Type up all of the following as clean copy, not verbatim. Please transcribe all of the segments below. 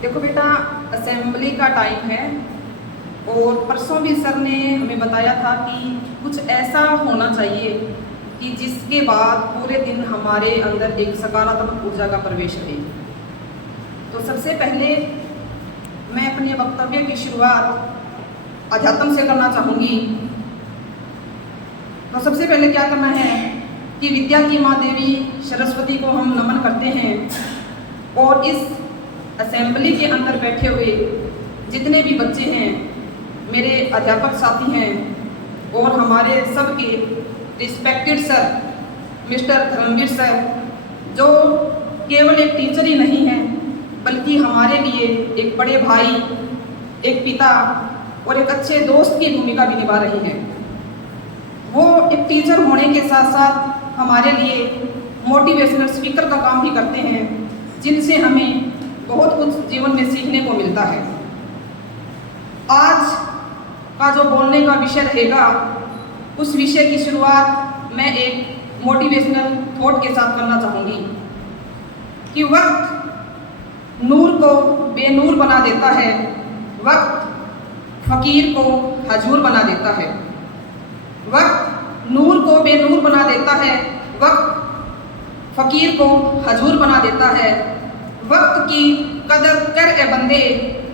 देखो बेटा, असेंबली का टाइम है और परसों भी सर ने हमें बताया था कि कुछ ऐसा होना चाहिए कि जिसके बाद पूरे दिन हमारे अंदर एक सकारात्मक ऊर्जा का प्रवेश रहे। तो सबसे पहले मैं अपने वक्तव्य की शुरुआत अध्यात्म से करना चाहूँगी। तो सबसे पहले क्या करना है कि विद्या की माँ देवी सरस्वती को हम नमन करते हैं और इस असेंबली के अंदर बैठे हुए जितने भी बच्चे हैं, मेरे अध्यापक साथी हैं और हमारे सबके respected sir mister Dharmveer sir, जो केवल एक टीचर ही नहीं हैं बल्कि हमारे लिए एक बड़े भाई, एक पिता और एक अच्छे दोस्त की भूमिका भी निभा रही हैं। वो एक टीचर होने के साथ साथ हमारे लिए मोटिवेशनल स्पीकर का काम भी करते हैं, जिनसे हमें बहुत कुछ जीवन में सीखने को मिलता है। आज का जो बोलने का विषय रहेगा, उस विषय की शुरुआत मैं एक मोटिवेशनल थॉट के साथ करना चाहूँगी कि वक्त नूर को बेनूर बना देता है, वक्त फकीर को हजूर बना देता है। वक्त नूर को बेनूर बना देता है, वक्त फकीर को हजूर बना देता है। वक्त की कदर कर ए बंदे,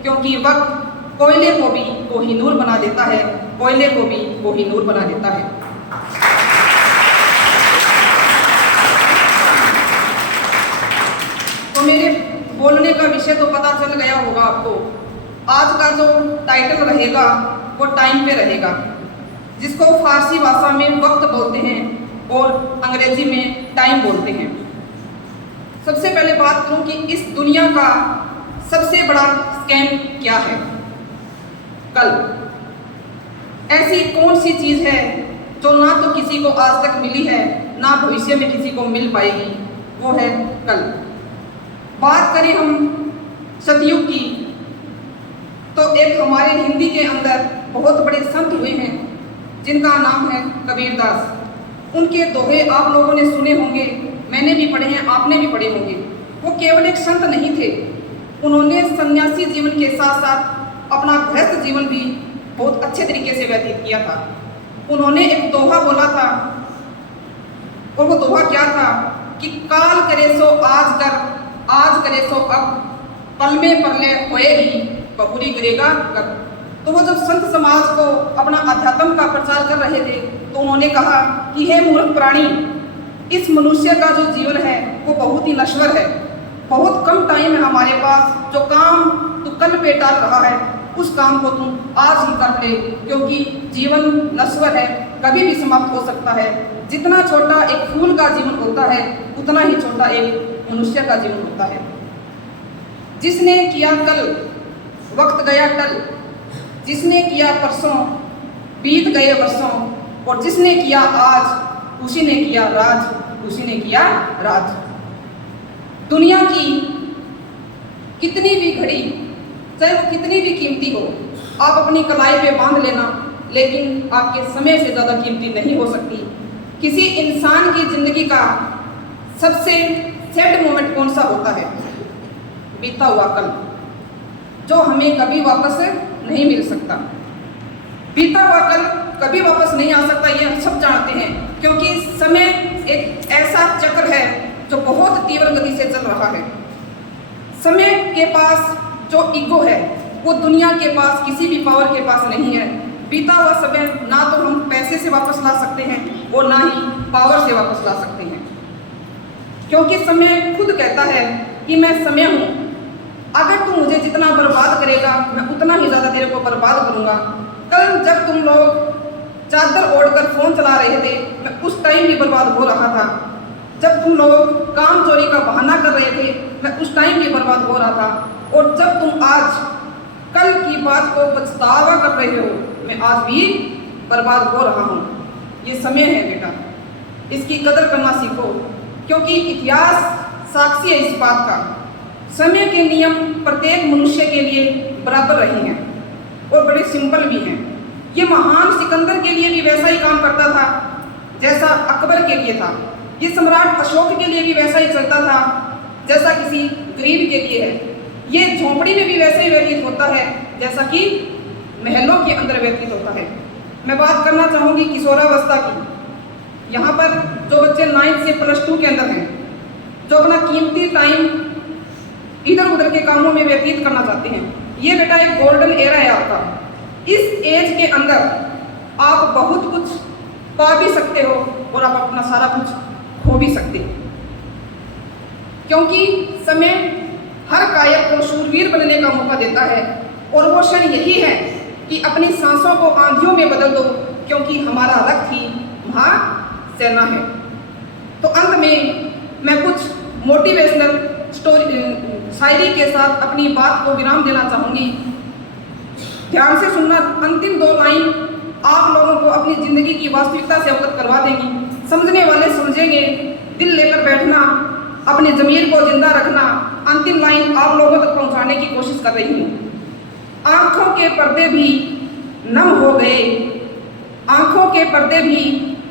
क्योंकि वक्त कोयले को भी कोहिनूर बना देता है, कोयले को भी कोहिनूर बना देता है। तो मेरे बोलने का विषय तो पता चल गया होगा आपको। आज का जो टाइटल रहेगा वो टाइम पे रहेगा, जिसको फारसी भाषा में वक्त बोलते हैं और अंग्रेजी में टाइम बोलते हैं। सबसे पहले बात करूं कि इस दुनिया का सबसे बड़ा स्कैम क्या है। कल ऐसी कौन सी चीज है जो ना तो किसी को आज तक मिली है, ना भविष्य में किसी को मिल पाएगी, वो है कल। बात करें हम सतयुग की, तो एक हमारे हिंदी के अंदर बहुत बड़े संत हुए हैं जिनका नाम है कबीरदास। उनके दोहे आप लोगों ने सुने होंगे, मैंने भी पढ़े हैं, आपने भी पढ़े होंगे। वो केवल एक संत नहीं थे, उन्होंने सन्यासी जीवन के साथ साथ अपना गृहस्थ जीवन भी बहुत अच्छे तरीके से व्यतीत किया था। उन्होंने एक दोहा बोला था, और वो दोहा क्या था कि काल करे सो आज कर, आज करे सो अब, पल में पल्ले होएगी, बहुरी करेगा कब। तो वो जब संत समाज को अपना अध्यात्म का प्रचार कर रहे थे, तो उन्होंने कहा कि हे मूर्ख प्राणी, इस मनुष्य का जो जीवन है वो बहुत ही नश्वर है। बहुत कम टाइम है हमारे पास। जो काम तू कल पे टाल रहा है, उस काम को तुम आज ही कर ले, क्योंकि जीवन नश्वर है, कभी भी समाप्त हो सकता है। जितना छोटा एक फूल का जीवन होता है, उतना ही छोटा एक मनुष्य का जीवन होता है। जिसने किया कल, वक्त गया टल, जिसने किया परसों, बीत गए वर्षों, और जिसने किया आज, उसी ने किया राज, उसी ने किया राज। दुनिया की कितनी भी घड़ी, चाहे वो कितनी भी कीमती हो, आप अपनी कलाई पे बांध लेना, लेकिन आपके समय से ज़्यादा कीमती नहीं हो सकती। किसी इंसान की जिंदगी का सबसे सैड मोमेंट कौन सा होता है? बीता हुआ कल, जो हमें कभी वापस नहीं मिल सकता। बीता हुआ कल कभी वापस नहीं आ सकता, ये हम सब जानते हैं, क्योंकि समय एक ऐसा चक्र है जो बहुत तीव्र गति से चल रहा है। समय के पास जो ईगो है, वो दुनिया के पास किसी भी पावर के पास नहीं है। बीता हुआ समय ना तो हम पैसे से वापस ला सकते हैं और ना ही पावर से वापस ला सकते हैं, क्योंकि समय खुद कहता है कि मैं समय हूँ। अगर तू मुझे जितना बर्बाद करेगा, मैं उतना ही ज़्यादा तेरे को बर्बाद करूँगा। कल जब तुम लोग चादर ओढ़कर फ़ोन चला रहे थे, मैं उस टाइम भी बर्बाद हो रहा था। जब तुम लोग काम चोरी का बहाना कर रहे थे, मैं उस टाइम भी बर्बाद हो रहा था। और जब तुम आज कल की बात को पछतावा कर रहे हो, मैं आज भी बर्बाद हो रहा हूँ। ये समय है बेटा, इसकी कदर करना सीखो, क्योंकि इतिहास साक्षी है इस बात का। समय के नियम प्रत्येक मनुष्य के लिए बराबर रहे हैं और बड़े सिंपल भी हैं। ये महान सिकंदर के लिए भी वैसा ही काम करता था जैसा अकबर के लिए था। ये सम्राट अशोक के लिए भी वैसा ही चलता था जैसा किसी गरीब के लिए है। ये झोंपड़ी में भी वैसे ही व्यतीत होता है जैसा कि महलों के अंदर व्यतीत होता है। मैं बात करना चाहूँगी किशोरावस्था की। यहाँ पर जो बच्चे 9th से +2 के अंदर हैं, जो अपना कीमती टाइम इधर उधर के कामों में व्यतीत करना चाहते हैं, ये बेटा एक गोल्डन एरा है आपका। इस एज के अंदर आप बहुत कुछ पा भी सकते हो और आप अपना सारा कुछ खो भी सकते हो, क्योंकि समय हर कायक को शूरवीर बनने का मौका देता है। और वो क्षण यही है कि अपनी सांसों को आंधियों में बदल दो, क्योंकि हमारा रक्त ही महासेना है। तो अंत में मैं कुछ मोटिवेशनल शायरी के साथ अपनी बात को विराम देना चाहूँगी। ध्यान से सुनना, अंतिम 2 लाइन आप लोगों को अपनी ज़िंदगी की वास्तविकता से अवगत करवा देंगी। समझने वाले समझेंगे, दिल लेकर बैठना, अपने ज़मीर को जिंदा रखना। अंतिम लाइन आप लोगों तक पहुंचाने की कोशिश कर रही हूँ। आँखों के पर्दे भी नम हो गए, आँखों के पर्दे भी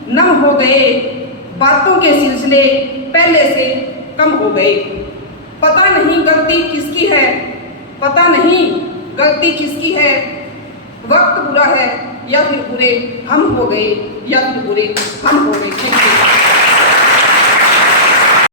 नम हो गए, बातों के सिलसिले पहले से कम हो गए। पता नहीं गलती किसकी है, पता नहीं गलती किसकी है, वक्त बुरा है या फिर बुरे हम हो गए, या फिर बुरे हम हो गए। Thank you.